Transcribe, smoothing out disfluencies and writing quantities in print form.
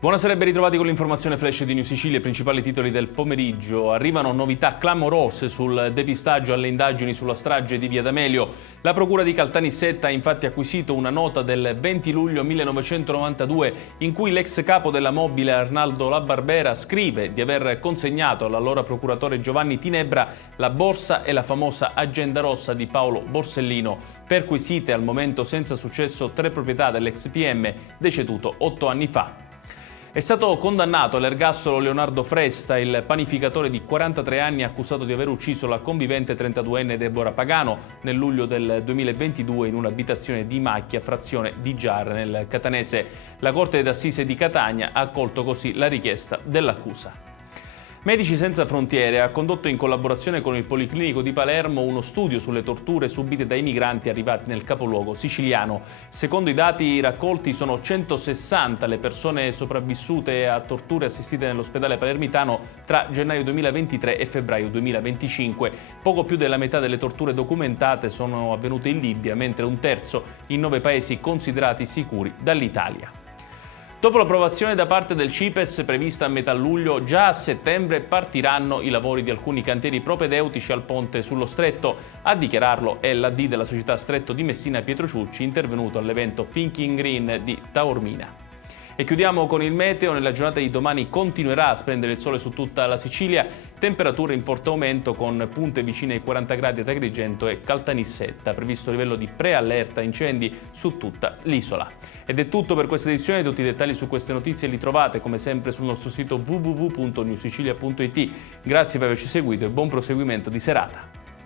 Buonasera e ben ritrovati con l'informazione flash di New Sicilia, i principali titoli del pomeriggio. Arrivano novità clamorose sul depistaggio alle indagini sulla strage di Via D'Amelio. La procura di Caltanissetta ha infatti acquisito una nota del 20 luglio 1992 in cui l'ex capo della mobile Arnaldo La Barbera scrive di aver consegnato all'allora procuratore Giovanni Tinebra la borsa e la famosa agenda rossa di Paolo Borsellino, perquisite al momento senza successo 3 proprietà dell'ex PM deceduto 8 anni fa. È stato condannato all'ergastolo Leonardo Fresta, il panificatore di 43 anni accusato di aver ucciso la convivente 32enne Deborah Pagano nel luglio del 2022 in un'abitazione di Macchia, frazione di Giarre, nel Catanese. La Corte d'Assise di Catania ha accolto così la richiesta dell'accusa. Medici Senza Frontiere ha condotto in collaborazione con il Policlinico di Palermo uno studio sulle torture subite dai migranti arrivati nel capoluogo siciliano. Secondo i dati raccolti sono 160 le persone sopravvissute a torture assistite nell'ospedale palermitano tra gennaio 2023 e febbraio 2025. Poco più della metà delle torture documentate sono avvenute in Libia, mentre un terzo in 9 paesi considerati sicuri dall'Italia. Dopo l'approvazione da parte del CIPES prevista a metà luglio, già a settembre partiranno i lavori di alcuni cantieri propedeutici al ponte sullo Stretto. A dichiararlo è l'AD della società Stretto di Messina Pietro Ciucci, intervenuto all'evento Thinking Green di Taormina. E chiudiamo con il meteo. Nella giornata di domani continuerà a splendere il sole su tutta la Sicilia, temperature in forte aumento con punte vicine ai 40 gradi ad Agrigento e Caltanissetta, previsto livello di preallerta incendi su tutta l'isola. Ed è tutto per questa edizione, tutti i dettagli su queste notizie li trovate come sempre sul nostro sito www.newsicilia.it. Grazie per averci seguito e buon proseguimento di serata.